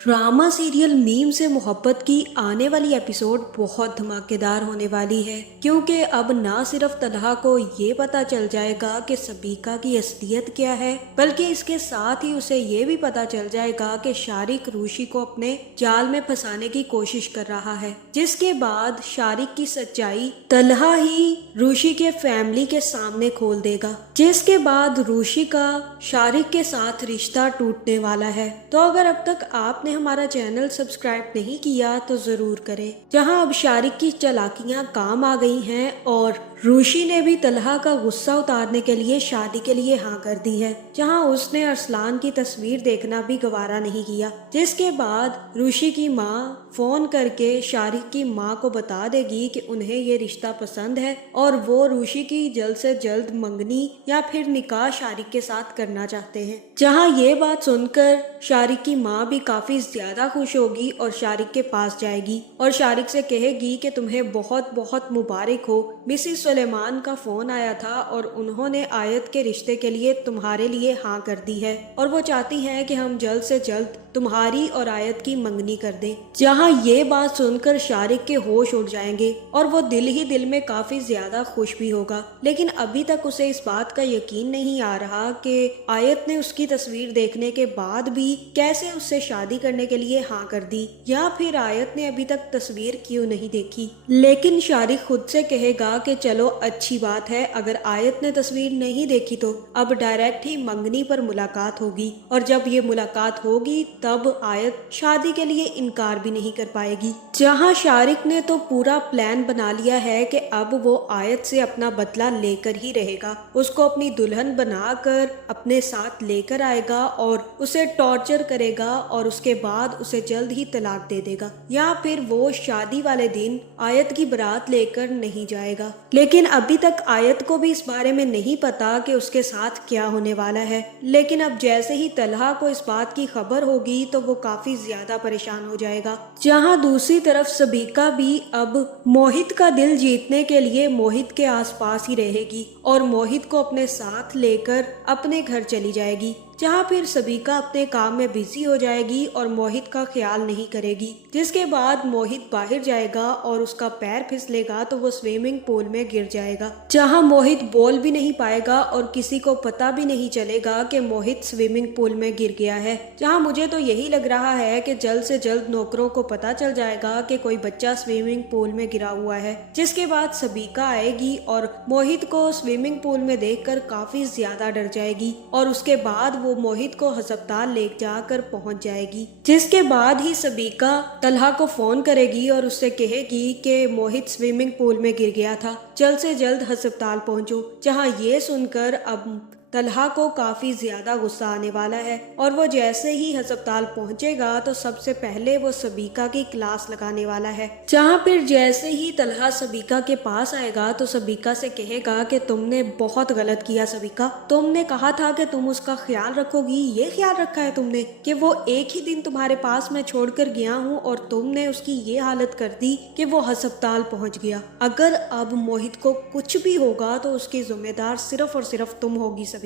Drama serial meme से मोहब्बत की आने वाली एपिसोड बहुत धमाकेदार होने वाली है, क्योंकि अब ना सिर्फ तलहा को ये पता चल जाएगा कि सबीका की असलियत क्या है, बल्कि इसके साथ ही उसे ये भी पता चल जाएगा कि शारिक रूशी को अपने जाल में फंसाने की कोशिश कर रहा है। जिसके बाद शारिक की सच्चाई तलहा ही रूशी के फैमिली के सामने खोल देगा, जिसके बाद रूशी का शारिक के साथ रिश्ता टूटने वाला है। तो अगर अब तक आपने हमारा चैनल सब्सक्राइब नहीं किया तो जरूर करें। जहां अब शारिक की चालाकियां काम आ गई हैं और रूशी ने भी तलहा का गुस्सा उतारने के लिए शादी के लिए हाँ कर दी है, जहां उसने अरसलान की तस्वीर देखना भी गवारा नहीं किया। जिसके बाद रूशी की माँ फोन करके शारिक की माँ को बता देगी कि उन्हें ये रिश्ता पसंद है और वो रूशी की जल्द से जल्द मंगनी या फिर निकाह शारिक के साथ करना चाहते हैं। जहां ये बात सुनकर शारिक की माँ भी काफी ज्यादा खुश होगी और शारिक के पास जाएगी और शारिक से कहेगी कि तुम्हें बहुत बहुत मुबारक हो, मिसिस सुलेमान का फोन आया था और उन्होंने आयत के रिश्ते के लिए तुम्हारे लिए हाँ कर दी है और वो चाहती हैं कि हम जल्द से जल्द तुम्हारी और आयत की मंगनी कर दें। जहां ये बात सुनकर शारिक के होश उड़ जाएंगे और वो दिल ही दिल में काफी ज्यादा खुश भी होगा, लेकिन अभी तक उसे इस बात का यकीन नहीं आ रहा कि आयत ने उसकी तस्वीर देखने के बाद भी कैसे उससे शादी करने के लिए हाँ कर दी, या फिर आयत ने अभी तक तस्वीर क्यों नहीं देखी। लेकिन शारिक खुद से कहेगा कि चलो अच्छी बात है, अगर आयत ने तस्वीर नहीं देखी तो अब डायरेक्ट ही मंगनी पर मुलाकात होगी और जब ये मुलाकात होगी तब आयत शादी के लिए इनकार भी नहीं कर पाएगी। जहां शारिक ने तो पूरा प्लान बना लिया है कि अब वो आयत से अपना बदला लेकर ही रहेगा, उसको अपनी दुल्हन बनाकर अपने साथ लेकर आएगा और उसे टॉर्चर करेगा और उसके बाद उसे जल्द ही तलाक दे देगा, या फिर वो शादी वाले दिन आयत की बारात लेकर नहीं जाएगा। लेकिन अभी तक आयत को भी इस बारे में नहीं पता कि उसके साथ क्या होने वाला है। लेकिन अब जैसे ही तलहा को इस बात की खबर होगी तो वो काफी ज्यादा परेशान हो जाएगा। जहां दूसरी तरफ सबीका भी अब मोहित का दिल जीतने के लिए मोहित के आसपास ही रहेगी और मोहित को अपने साथ लेकर अपने घर चली जाएगी, जहां फिर सबीका अपने काम में बिजी हो जाएगी और मोहित का ख्याल नहीं करेगी। जिसके बाद मोहित बाहर जाएगा और उसका पैर फिसलेगा तो वो स्विमिंग पूल में गिर जाएगा, जहां मोहित बोल भी नहीं पाएगा और किसी को पता भी नहीं चलेगा कि मोहित स्विमिंग पूल में गिर गया है। जहां मुझे तो यही लग रहा है कि जल्द से जल्द नौकरों को पता चल जाएगा कि कोई बच्चा स्विमिंग पूल में गिरा हुआ है। जिसके बाद सबीका आएगी और मोहित को स्विमिंग पूल में देखकर काफी ज्यादा डर जाएगी और उसके बाद वो मोहित को अस्पताल ले जाकर पहुंच जाएगी। जिसके बाद ही सबीका तलहा को फोन करेगी और उससे कहेगी कि मोहित स्विमिंग पूल में गिर गया था, जल्द से जल्द अस्पताल पहुंचो। जहां ये सुनकर अब तलहा को काफी ज्यादा गुस्सा आने वाला है और वो जैसे ही अस्पताल पहुंचेगा तो सबसे पहले वो सबीका की क्लास लगाने वाला है। जहां फिर जैसे ही तलहा सबीका के पास आएगा तो सबीका से कहेगा कि तुमने बहुत गलत किया सबीका, तुमने कहा था कि तुम उसका ख्याल रखोगी, ये ख्याल रखा है तुमने कि वो एक ही दिन तुम्हारे पास मैं छोड़कर गया हूँ और तुमने उसकी ये हालत कर दी कि वो अस्पताल पहुंच गया। अगर अब मोहित को कुछ भी होगा तो उसकी जिम्मेदार सिर्फ और सिर्फ तुम होगी सबीका।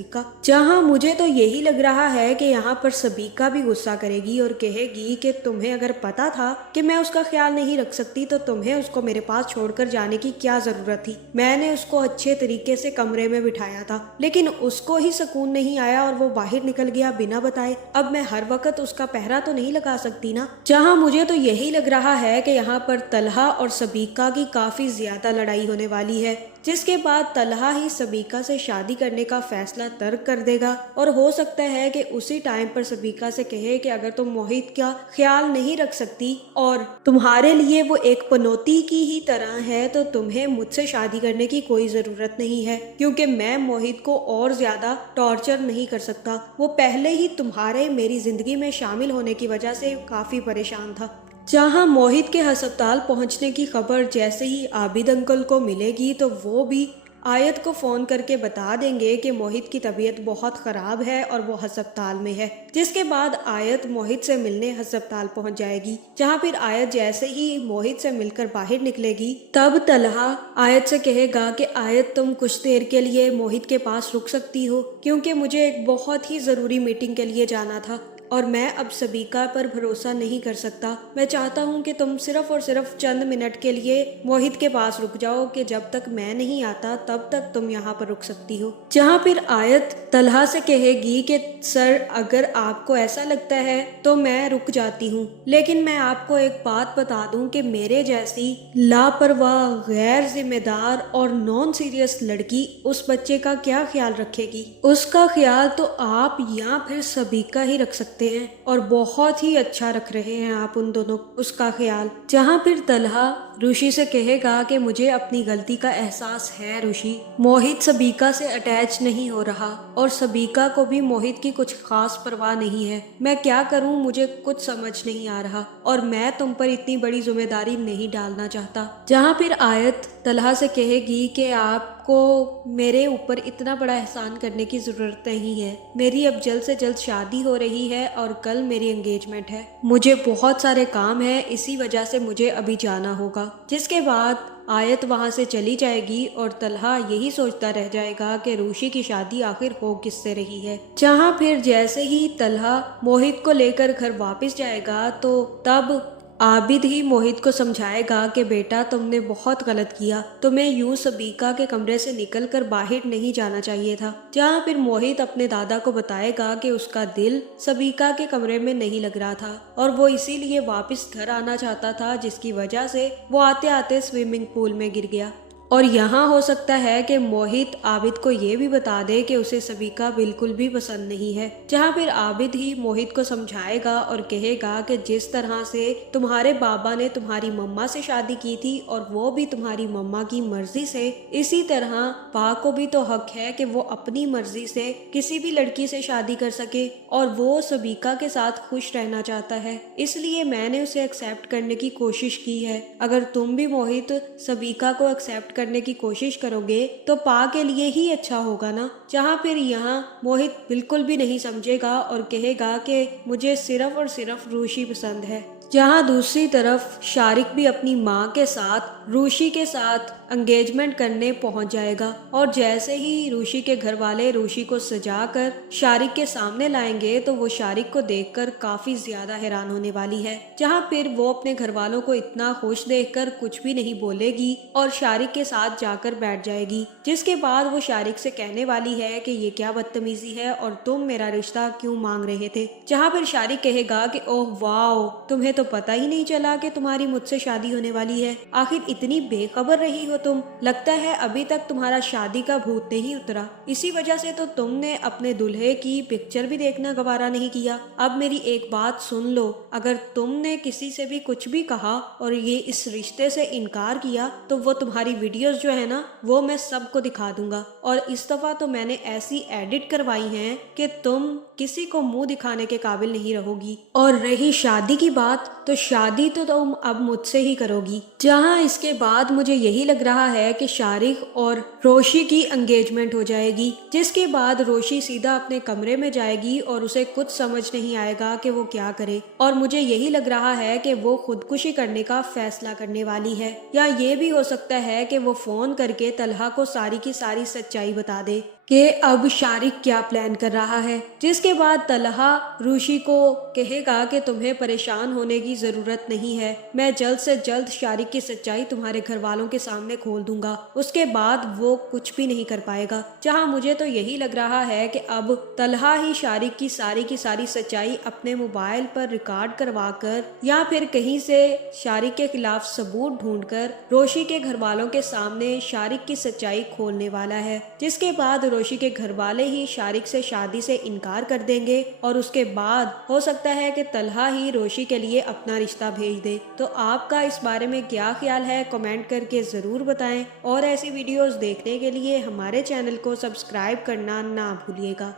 जहां मुझे तो यही लग रहा है कि यहाँ पर सबीका भी गुस्सा करेगी और कहेगी कि तुम्हें अगर पता था कि मैं उसका ख्याल नहीं रख सकती तो तुम्हें उसको मेरे पास छोड़कर जाने की क्या जरूरत थी। मैंने उसको अच्छे तरीके से कमरे में बिठाया था, लेकिन उसको ही सुकून नहीं आया और वो बाहर निकल गया बिना बताए। अब मैं हर वक्त उसका पहरा तो नहीं लगा सकती ना। जहां मुझे तो यही लग रहा है कि यहाँ पर तलहा और सबीका की काफी ज्यादा लड़ाई होने वाली है, जिसके बाद तलहा ही सबीका से शादी करने का फैसला तर्क कर देगा और हो सकता है कि उसी टाइम पर सबीका से कहे कि अगर तुम मोहित का ख्याल नहीं रख सकती और तुम्हारे लिए वो एक पनौती की ही तरह है तो तुम्हें मुझसे शादी करने की कोई जरूरत नहीं है, क्योंकि मैं मोहित को और ज्यादा टॉर्चर नहीं कर सकता। वो पहले ही तुम्हारे मेरी जिंदगी में शामिल होने की वजह से काफी परेशान था। जहां मोहित के अस्पताल पहुंचने की खबर जैसे ही आबिद अंकल को मिलेगी तो वो भी आयत को फोन करके बता देंगे कि मोहित की तबीयत बहुत खराब है और वो अस्पताल में है। जिसके बाद आयत मोहित से मिलने अस्पताल पहुंच जाएगी। जहां फिर आयत जैसे ही मोहित से मिलकर बाहर निकलेगी तब तलहा आयत से कहेगा कि आयत तुम कुछ देर के लिए मोहित के पास रुक सकती हो, क्योंकि मुझे एक बहुत ही जरूरी मीटिंग के लिए जाना था और मैं अब सबीका पर भरोसा नहीं कर सकता। मैं चाहता हूँ कि तुम सिर्फ और सिर्फ चंद मिनट के लिए मोहित के पास रुक जाओ कि जब तक मैं नहीं आता तब तक तुम यहाँ पर रुक सकती हो। जहाँ फिर आयत तलहा से कहेगी कि सर अगर आपको ऐसा लगता है तो मैं रुक जाती हूँ, लेकिन मैं आपको एक बात बता दूं कि मेरे जैसी लापरवाह, गैर जिम्मेदार और नॉन सीरियस लड़की उस बच्चे का क्या ख्याल रखेगी। उसका ख्याल तो आप या फिर सबीका ही रख सकते हैं और बहुत ही अच्छा रख रहे हैं आप उन दोनों उसका ख्याल। जहाँ फिर तलहा ऋषि से कहेगा कि मुझे अपनी गलती का एहसास है ऋषि, मोहित सबीका से अटैच नहीं हो रहा और सबीका को भी मोहित की कुछ खास परवाह नहीं है। मैं क्या करूं, मुझे कुछ समझ नहीं आ रहा और मैं तुम पर इतनी बड़ी जिम्मेदारी नहीं डालना चाहता। जहाँ फिर आयत तलहा से कहेगी कि आपको मेरे ऊपर इतना बड़ा एहसान करने की जरूरत नहीं है। मेरी अब जल्द से जल्द शादी हो रही है और कल मेरी एंगेजमेंट है। मुझे बहुत सारे काम है, इसी वजह से मुझे अभी जाना होगा। जिसके बाद आयत वहां से चली जाएगी और तलहा यही सोचता रह जाएगा कि ऋषि की शादी आखिर हो किससे रही है। जहाँ फिर जैसे ही तलहा मोहित को लेकर घर वापस जाएगा तो तब आबिद ही मोहित को समझाएगा कि बेटा तुमने बहुत गलत किया, तुम्हें यूं सबीका के कमरे से निकलकर बाहर नहीं जाना चाहिए था। जहाँ फिर मोहित अपने दादा को बताएगा कि उसका दिल सबीका के कमरे में नहीं लग रहा था और वो इसीलिए वापस घर आना चाहता था, जिसकी वजह से वो आते आते स्विमिंग पूल में गिर गया। और यहाँ हो सकता है कि मोहित आबिद को ये भी बता दे कि उसे सबीका बिल्कुल भी पसंद नहीं है। जहाँ फिर आबिद ही मोहित को समझाएगा और कहेगा कि जिस तरह से तुम्हारे बाबा ने तुम्हारी मम्मा से शादी की थी और वो भी तुम्हारी मम्मा की मर्जी से, इसी तरह पा को भी तो हक है कि वो अपनी मर्जी से किसी भी लड़की से शादी कर सके और वो सबीका के साथ खुश रहना चाहता है। इसलिए मैंने उसे एक्सेप्ट करने की कोशिश की है। अगर तुम भी मोहित सबीका को एक्सेप्ट करने की कोशिश करोगे तो पा के लिए ही अच्छा होगा ना। जहाँ फिर यहाँ मोहित बिल्कुल भी नहीं समझेगा और कहेगा कि मुझे सिर्फ और सिर्फ ऋषि पसंद है। जहाँ दूसरी तरफ शारिक भी अपनी माँ के साथ ऋषि के साथ एंगेजमेंट करने पहुंच जाएगा और जैसे ही ऋषि के घर वाले ऋषि को सजाकर शारिक के सामने लाएंगे तो वो शारिक को देखकर काफी ज्यादा हैरान होने वाली है। जहाँ फिर वो अपने घर वालों को इतना खुश देखकर कुछ भी नहीं बोलेगी और शारिक के साथ जाकर बैठ जाएगी। जिसके बाद वो शारिक से कहने वाली है कि ये क्या बदतमीजी है और तुम मेरा रिश्ता क्यों मांग रहे थे। जहाँ फिर शारिक कहेगा कि ओह वाओ, तुम्हें तो पता ही नहीं चला कि तुम्हारी मुझसे शादी होने वाली है। आखिर इतनी बेखबर रही हो तुम, लगता है अभी तक तुम्हारा शादी का भूत नहीं उतरा। इसी वजह से तो तुमने अपने दूल्हे की पिक्चर भी देखना गवारा नहीं किया। अब मेरी एक बात सुन लो, अगर तुमने किसी से भी कुछ भी कहा और ये इस रिश्ते से इनकार किया तो वो तुम्हारी वीडियोस जो है ना वो मैं सबको दिखा दूंगा और इस दफा तो मैंने ऐसी एडिट करवाई हैं कि तुम किसी को मुंह दिखाने के काबिल नहीं रहोगी। और रही शादी की बात, तो शादी तो तुम अब मुझसे ही करोगी। जहाँ इसके बाद मुझे यही लग रहा है कि शारिक और रोशी की एंगेजमेंट हो जाएगी। जिसके बाद रोशी सीधा अपने कमरे में जाएगी और उसे कुछ समझ नहीं आएगा कि वो क्या करे और मुझे यही लग रहा है कि वो खुदकुशी करने का फैसला करने वाली है। या ये भी हो सकता है कि वो फोन करके तलहा को सारी की सारी सच्चाई बता दे कि अब शारिक क्या प्लान कर रहा है। जिसके बाद तलहा ऋषि को कहेगा कि तुम्हें परेशान होने की जरूरत नहीं है, मैं जल्द से जल्द शारिक की सच्चाई तुम्हारे घर वालों के सामने खोल दूंगा। उसके बाद वो कुछ भी नहीं कर पाएगा। जहां मुझे तो यही लग रहा है कि अब तलहा ही शारिक की सारी सच्चाई अपने मोबाइल पर रिकॉर्ड करवा कर या फिर कहीं से शारिक के खिलाफ सबूत ढूंढकर रोशी के घर वालों के सामने शारिक की सच्चाई खोलने वाला है। जिसके बाद रोशी के घर वाले ही शारिक से शादी से इनकार कर देंगे और उसके बाद हो सकता है कि तलहा ही रोशी के लिए अपना रिश्ता भेज दे। तो आपका इस बारे में क्या ख्याल है, कमेंट करके जरूर बताएं और ऐसी वीडियोस देखने के लिए हमारे चैनल को सब्सक्राइब करना ना भूलिएगा।